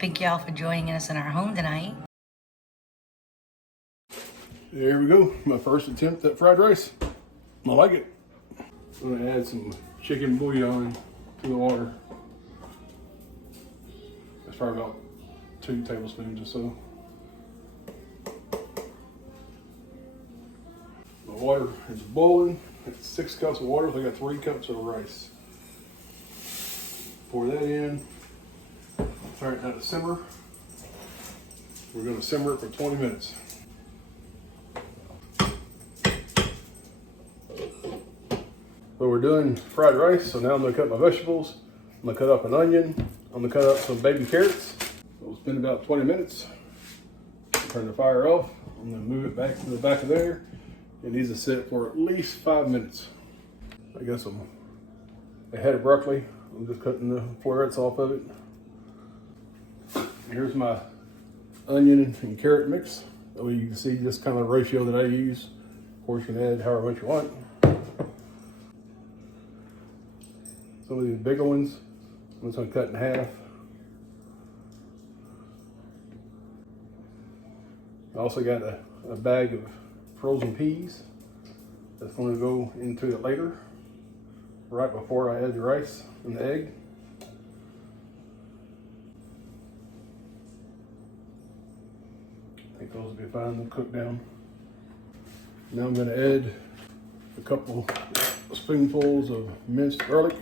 Thank y'all for joining us in our home tonight. There we go, my first attempt at fried rice. I like it. I'm gonna add some chicken bouillon to the water. That's probably about 2 tablespoons or so. The water is boiling. It's 6 cups of water, so I got 3 cups of rice. Pour that in. Turn it down to simmer. We're gonna simmer it for 20 minutes. So we're doing fried rice, so now I'm gonna cut my vegetables. I'm gonna cut up an onion. I'm gonna cut up some baby carrots. So we'll spend about 20 minutes. Turn the fire off. I'm gonna move it back to the back of there. It needs to sit for at least 5 minutes. I got a head of broccoli. I'm just cutting the florets off of it. Here's my onion and carrot mix. So you can see just kind of the ratio that I use. Of course, you can add however much you want. Some of these bigger ones, I'm just gonna cut in half. I also got a bag of frozen peas that's gonna go into it later, right before I add the rice and the egg. I think those will be fine to cook down. Now I'm gonna add a couple spoonfuls of minced garlic.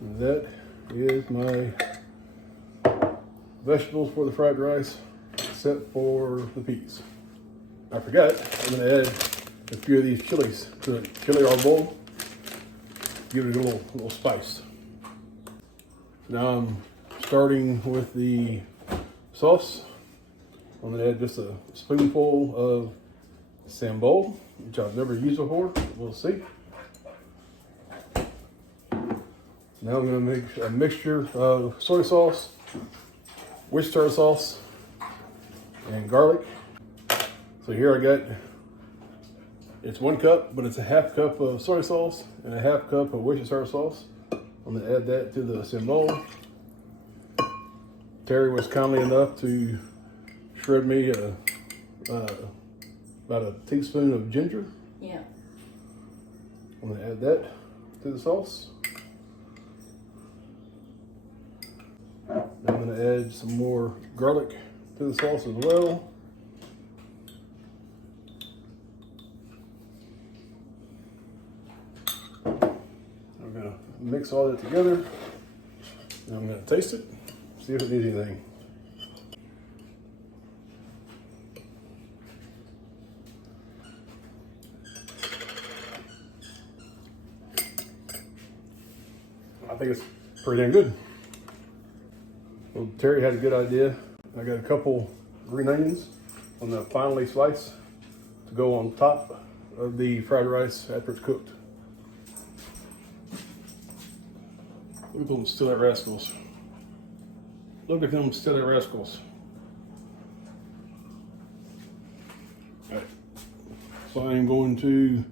And that is my vegetables for the fried rice, except for the peas. I forgot, I'm gonna add a few of these chilies to the chili arbol. Give it a little spice. Now I'm starting with the sauce. I'm gonna add just a spoonful of sambal, which I've never used before. We'll see. Now I'm gonna make a mixture of soy sauce, Worcestershire sauce, and garlic. So here I got, it's 1 cup, but it's a ½ cup of soy sauce and a ½ cup of Worcestershire sauce. I'm gonna add that to the sambal. Terry was kindly enough to shred me about a teaspoon of ginger. Yeah. I'm gonna add that to the sauce. I'm going to add some more garlic to the sauce as well. I'm going to mix all that together. And I'm going to taste it, see if it needs anything. I think it's pretty damn good. Well, Terry had a good idea. I got a couple green onions I'm gonna finely slice to go on top of the fried rice after it's cooked. Look at them still at rascals. Look at them still at rascals. All right. So I'm going to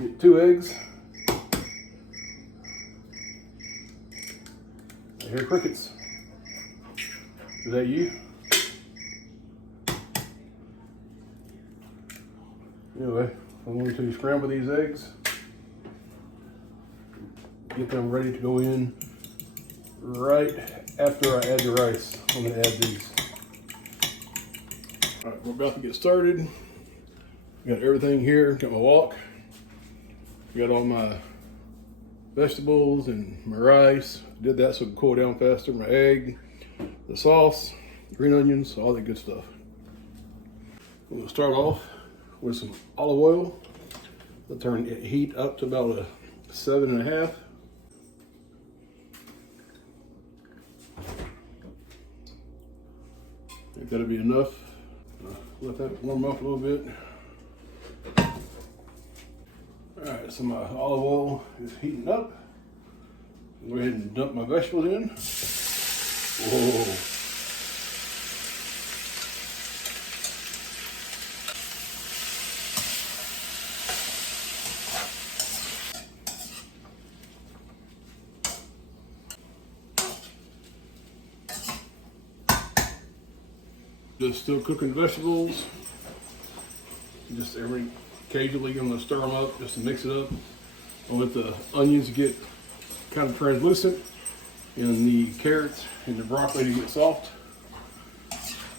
get 2 eggs. I hear crickets. Is that you? Anyway, I'm going to scramble these eggs. Get them ready to go in right after I add the rice. I'm going to add these. All right, we're about to get started. Got everything here. Got my wok. Got all my vegetables and my rice. Did that so it could cool down faster. My egg, the sauce, green onions, all that good stuff. We'll start off with some olive oil. I'll turn the heat up to about a 7.5. I think that'll be enough. Let that warm up a little bit. All right, so my olive oil is heating up. Go ahead and dump my vegetables in. Whoa. Just still cooking vegetables. Just occasionally I'm gonna stir them up just to mix it up. I'll let the onions get kind of translucent and the carrots and the broccoli to get soft.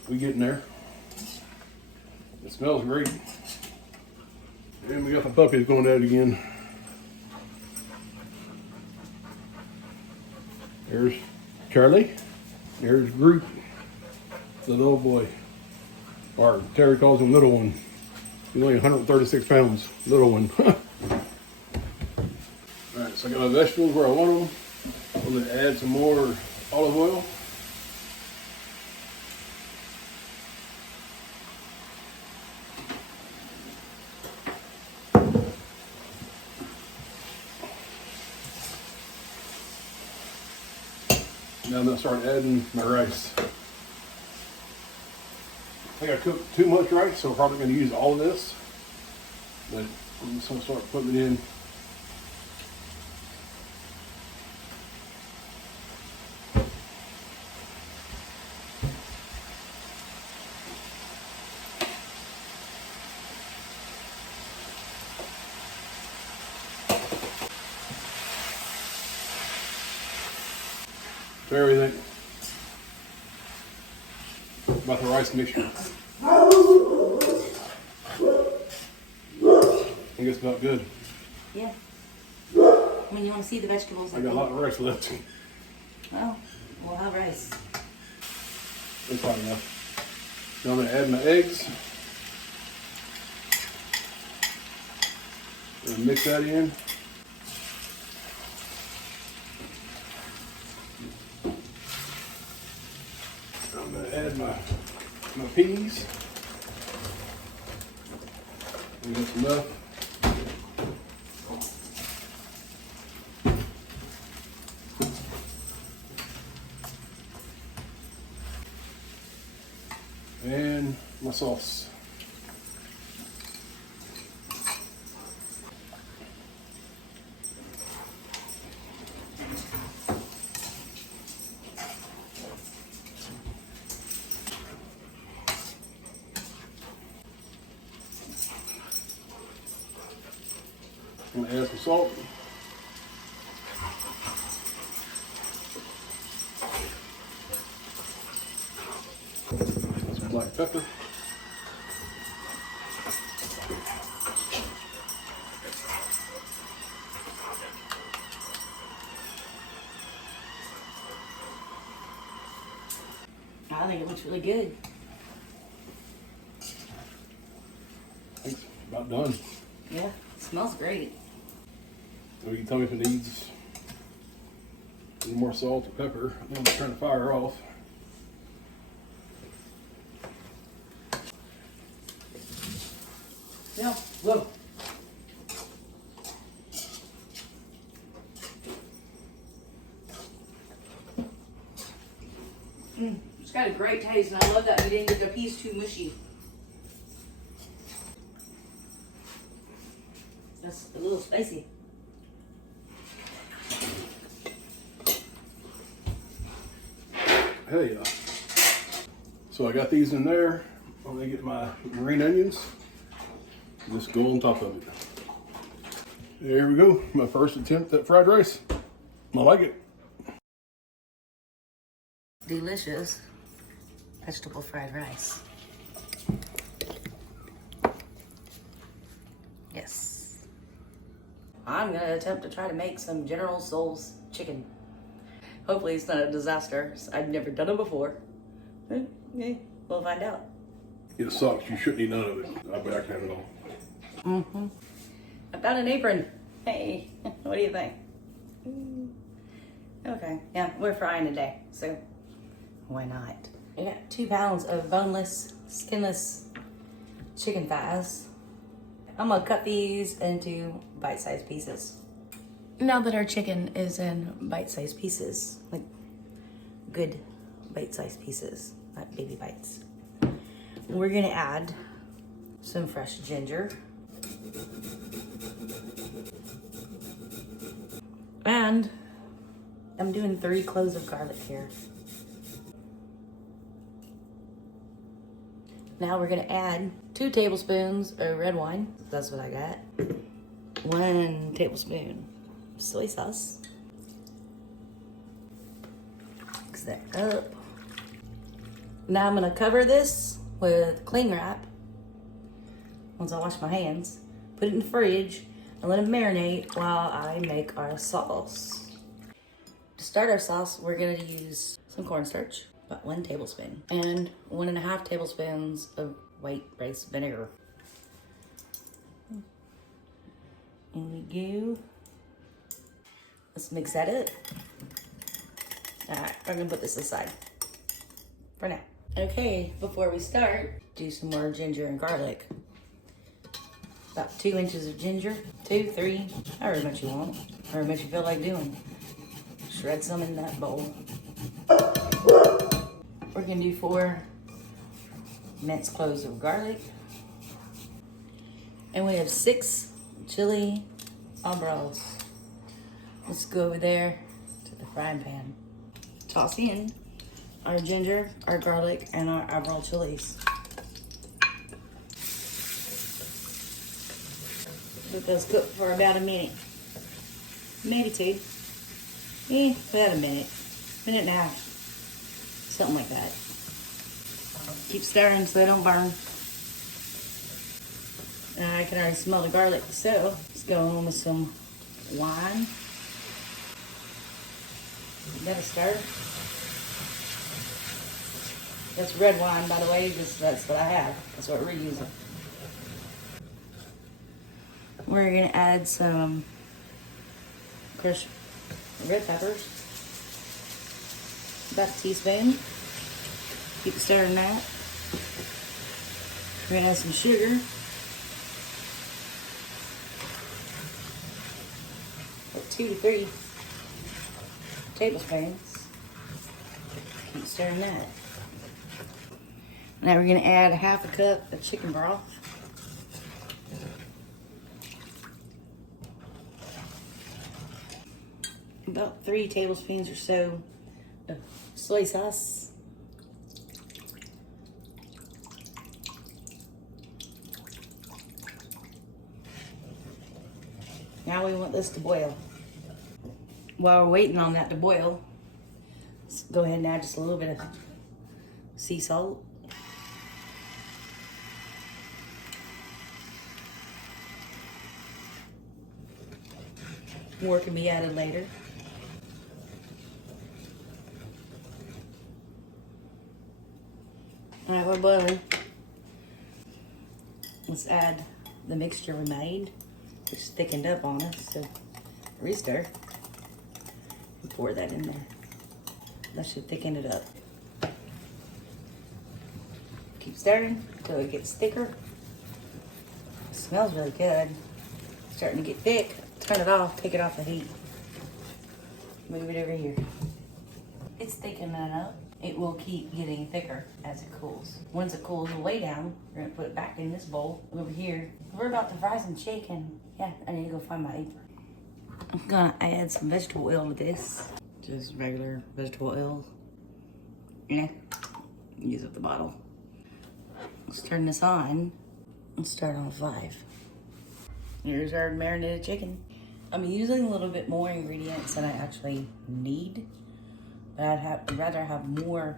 We getting there. It smells great. And we got the puppies going at it again. There's Charlie. There's Groot, the little boy. Or Terry calls him little one. He's only 136 pounds, little one. Alright, so I got my vegetables where I want them. I'm going to add some more olive oil. Now I'm going to start adding my rice. I think I cooked too much rice, so I'm probably going to use all of this. But I'm just going to start putting it in. So everything about the rice mixture. I think it's about good. Yeah. When you want to see the vegetables, I got a lot of rice left. well, we'll have rice. That's fine enough. Now I'm going to add my eggs. And mix that in. I'm going to add my peas. And that's enough. And my sauce. I'm gonna add some salt. Some black pepper. I think it looks really good. It's about done. Yeah, it smells great. So you can tell me if it needs a little more salt or pepper. I'm gonna turn the fire off. Yeah, whoa. It's got a great taste, and I love that we didn't get the peas too mushy. That's a little spicy. Hell yeah. So I got these in there. I'm gonna get my green onions. Just go on top of it. There we go. My first attempt at fried rice. I like it. Delicious vegetable fried rice. Yes. I'm gonna attempt to try to make some General Tso's chicken. Hopefully it's not a disaster. I've never done it before. We'll find out. It sucks. You shouldn't eat none of it. I bet I can have it all. Mm-hmm. I found an apron. Hey, what do you think? Okay, yeah, we're frying today, so why not? I got 2 pounds of boneless, skinless chicken thighs. I'm gonna cut these into bite-sized pieces. Now that our chicken is in bite-sized pieces, like good bite-sized pieces, not baby bites, we're gonna add some fresh ginger. And I'm doing 3 cloves of garlic here. Now we're gonna add 2 tablespoons of red wine. That's what I got. 1 tablespoon soy sauce. Mix that up. Now I'm gonna cover this with cling wrap. Once I wash my hands, put it in the fridge and let it marinate while I make our sauce. To start our sauce, we're gonna use some cornstarch, about 1 tablespoon, and 1.5 tablespoons of white rice vinegar. In we go. Let's mix that up. All right, I'm gonna put this aside for now. Okay, before we start, do some more ginger and garlic. About 2 inches of ginger, 2, 3, however much you want, however much you feel like doing. Shred some in that bowl. We're gonna do 4 minced cloves of garlic. And we have 6 chili arbroz. Let's go over there to the frying pan. Toss in our ginger, our garlic, and our arbroz chilies. Let those cook for about a minute. Maybe 2. About a minute. Minute and a half. Something like that. Keep stirring so they don't burn. And I can already smell the garlic, so let's go on with some wine. Gotta stir. That's red wine, by the way, just that's what I have. That's what we're using. We're gonna add some crushed red peppers. About a teaspoon. Keep stirring that. We're gonna add some sugar. About 2 to 3 tablespoons. Keep stirring that. Now we're gonna add 1/2 cup of chicken broth. About 3 tablespoons or so of soy sauce. Now we want this to boil. While we're waiting on that to boil, let's go ahead and add just a little bit of sea salt. More can be added later. All right, we're boiling. Let's add the mixture we made, which thickened up on us, so restir. And pour that in there. That should thicken it up. Keep stirring until it gets thicker. It smells really good. It's starting to get thick. Turn it off, take it off the heat. Move it over here. It's thickening up. It will keep getting thicker as it cools. Once it cools way down, we're gonna put it back in this bowl over here. We're about to fry some chicken. Yeah, I need to go find my apron. I'm gonna add some vegetable oil to this. Just regular vegetable oil. Yeah, use up the bottle. Let's turn this on. Let's start on 5. Here's our marinated chicken. I'm using a little bit more ingredients than I actually need. But I'd rather have more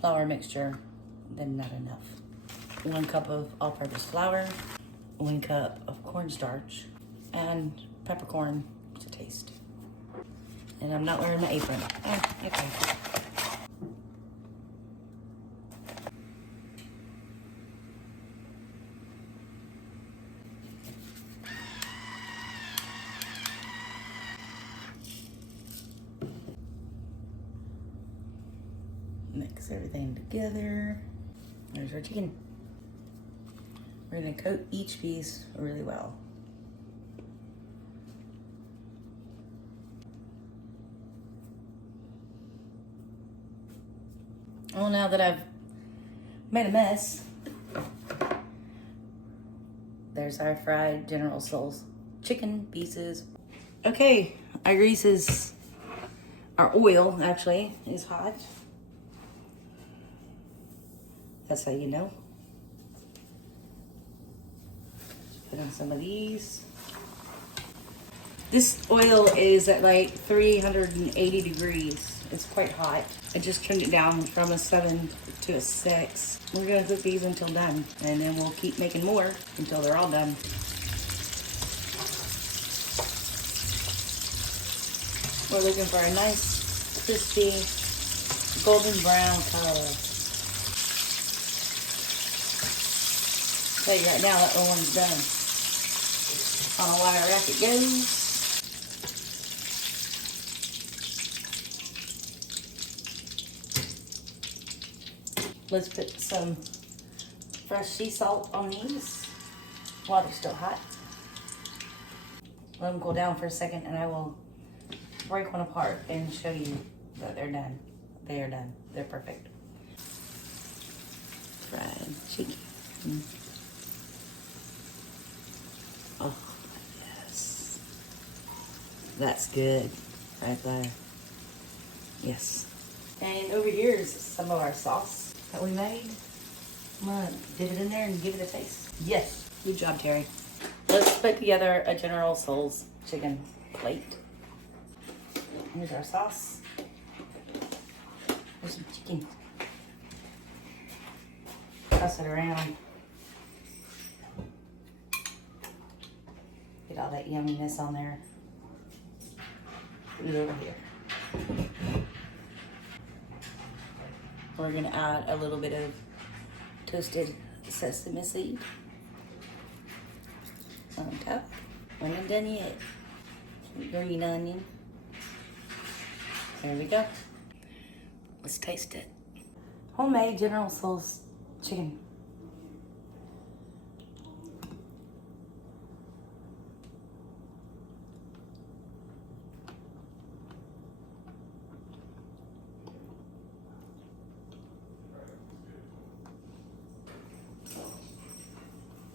flour mixture than not enough. 1 cup of all-purpose flour, 1 cup of cornstarch, and peppercorn to taste. And I'm not wearing my apron. Okay. Mix everything together. There's our chicken. We're gonna coat each piece really well. Well, now that I've made a mess, there's our fried General Tso's chicken pieces. Okay, our oil actually is hot. That's how you know. Put in some of these. This oil is at like 380 degrees. It's quite hot. I just turned it down from a 7 to a 6. We're gonna cook these until done, and then we'll keep making more until they're all done. We're looking for a nice, crispy, golden brown color. I'll tell you right now, that one's done. On a wire rack it goes. Let's put some fresh sea salt on these while they're still hot. Let them cool down for a second and I will break one apart and show you that they're done. They are done. They're perfect. Fried chicken. Oh, yes. That's good right there. Yes. And over here is some of our sauce that we made. I'm gonna dip it in there and give it a taste. Yes. Good job, Terry. Let's put together a General Tso's chicken plate. Here's our sauce. There's some chicken. Toss it around. Get all that yumminess on there. Put it over here. We're gonna add a little bit of toasted sesame seed on top. We're not done yet. Some green onion. There we go. Let's taste it. Homemade General Tso's chicken.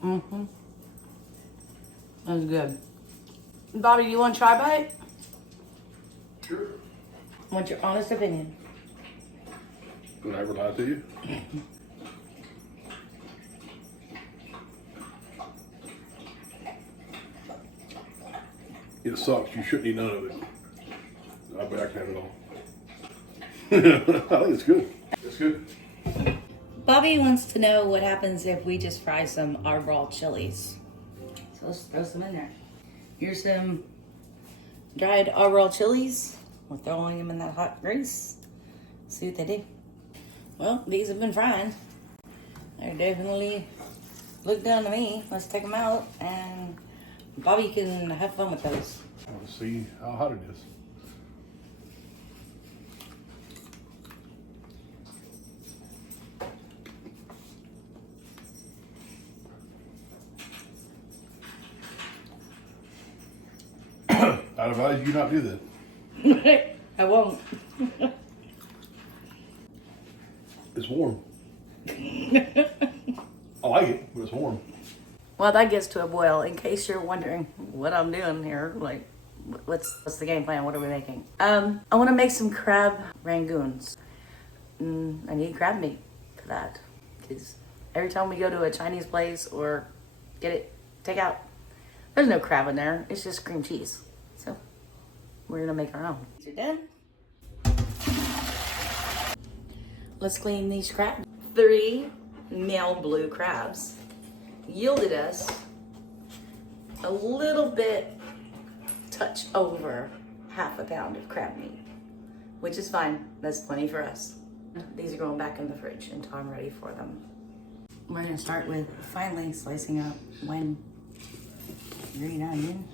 Mm-hmm. That's good. Bobby, you want to try bite? Sure. What's your honest opinion? Did I ever lie to you? It sucks. You shouldn't eat none of it. I bet I can have it all. I think it's good. It's good. Bobby wants to know what happens if we just fry some arbol chilies. So let's throw some in there. Here's some dried arbol chilies. We're throwing them in that hot grease. See what they do. Well, these have been frying. They're definitely look done to me. Let's take them out and Bobby can have fun with those. I want to see how hot it is. I'd advise you not do that. I won't. It's warm. I like it, but it's warm. Well, that gets to a boil. In case you're wondering what I'm doing here, like, what's the game plan? What are we making? I want to make some crab rangoons. I need crab meat for that because every time we go to a Chinese place or get it takeout, there's no crab in there. It's just cream cheese. So we're gonna make our own. These are done. Let's clean these crabs. 3 male blue crabs yielded us a little bit touch over half a pound of crab meat, which is fine. That's plenty for us. These are going back in the fridge until I'm ready for them. We're gonna start with finally slicing up one green onion.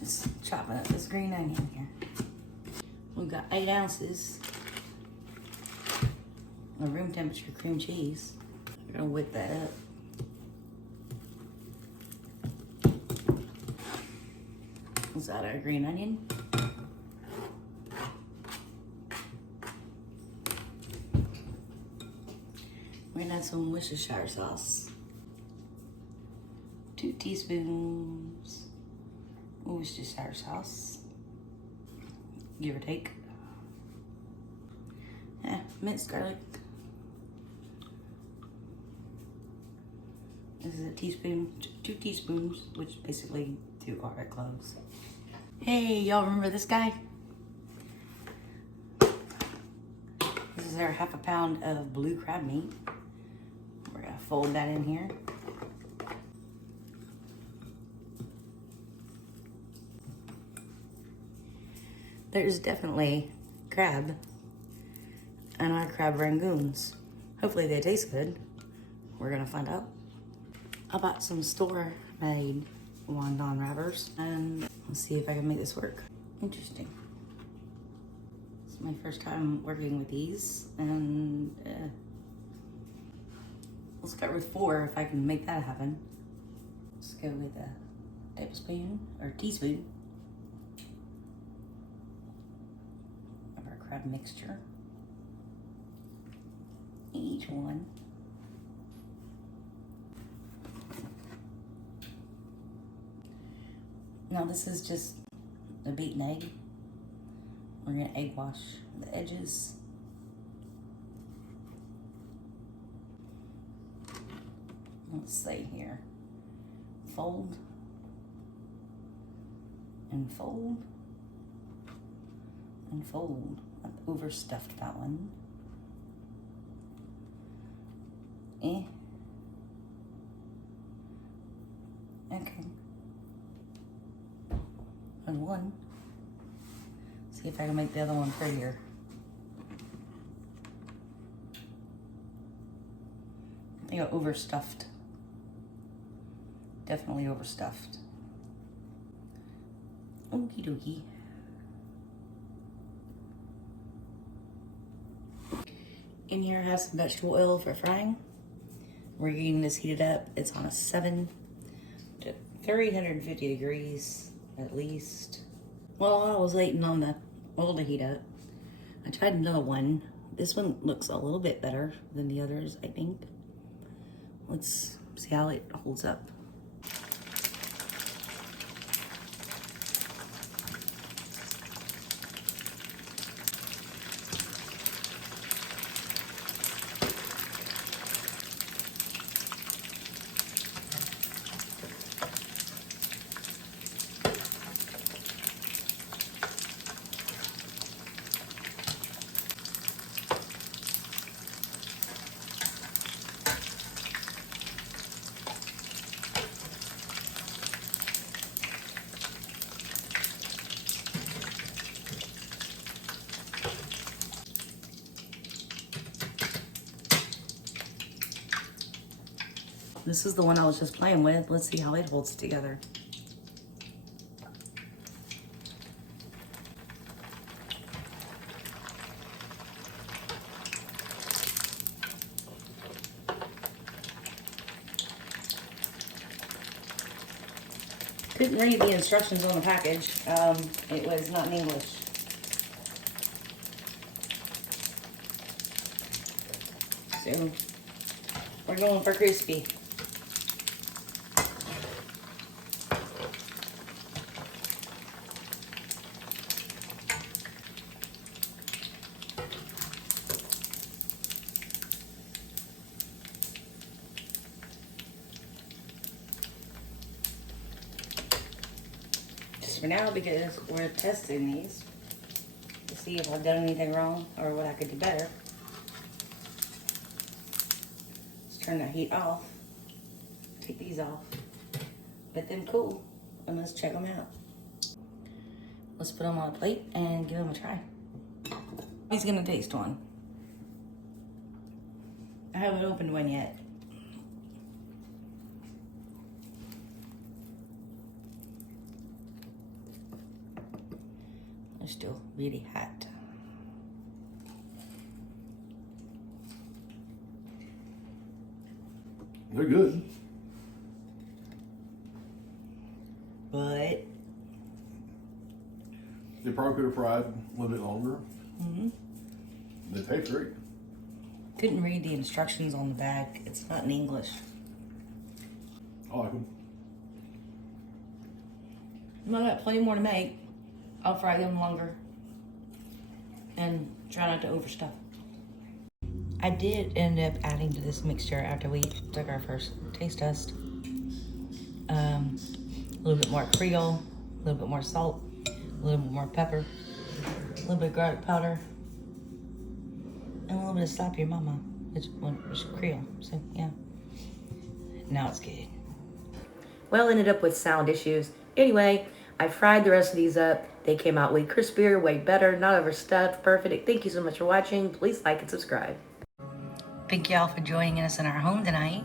Just chopping up this green onion here. We've got 8 ounces of room temperature cream cheese. We're gonna whip that up. Is that our green onion? We're gonna add some Worcestershire sauce. 2 teaspoons Worcestershire sauce, give or take. Minced garlic. This is a teaspoon, 2 teaspoons, which basically 2 garlic cloves. Hey, y'all remember this guy? This is our 1/2 pound of blue crab meat. We're gonna fold that in here. There's definitely crab in our crab rangoons. Hopefully they taste good. We're gonna find out. I bought some store-made wonton wrappers and let's see if I can make this work. Interesting. It's my first time working with these and we'll start with 4 if I can make that happen. Let's go with a tablespoon or teaspoon of our crab mixture. Each one. Now this is just a beaten egg. We're gonna egg wash the edges. Let's say here, fold and fold and fold. I've overstuffed that one. Okay. And one. See if I can make the other one prettier. I think I overstuffed. Definitely overstuffed. Okie dokie. In here I have some vegetable oil for frying. We're getting this heated up. It's on a 7 to 350 degrees at least. While I was waiting on the oil to heat up, I tried another one. This one looks a little bit better than the others, I think. Let's see how it holds up. This is the one I was just playing with. Let's see how it holds together. Couldn't read the instructions on the package. It was not in English. So we're going for crispy. For now, because we're testing these to see if I've done anything wrong or what I could do better. Let's turn that heat off, take these off, let them cool, and let's check them out. Let's put them on a plate and give them a try. He's gonna taste one. I haven't opened one yet. They're still really hot. They're good. But They probably could have fried a little bit longer. They taste great. couldn't read the instructions on the back. It's not in English. I like them. I got plenty more to make. I'll fry them longer and try not to overstuff. I did end up adding to this mixture after we took our first taste test. A little bit more Creole, a little bit more salt, a little bit more pepper, a little bit of garlic powder, and a little bit of Slap Your Mama, which is Creole. So yeah, now it's good. Well, ended up with sound issues. Anyway, I fried the rest of these up. They came out way crispier, way better, not overstuffed, perfect. Thank you so much for watching. Please like and subscribe. Thank y'all for joining us in our home tonight.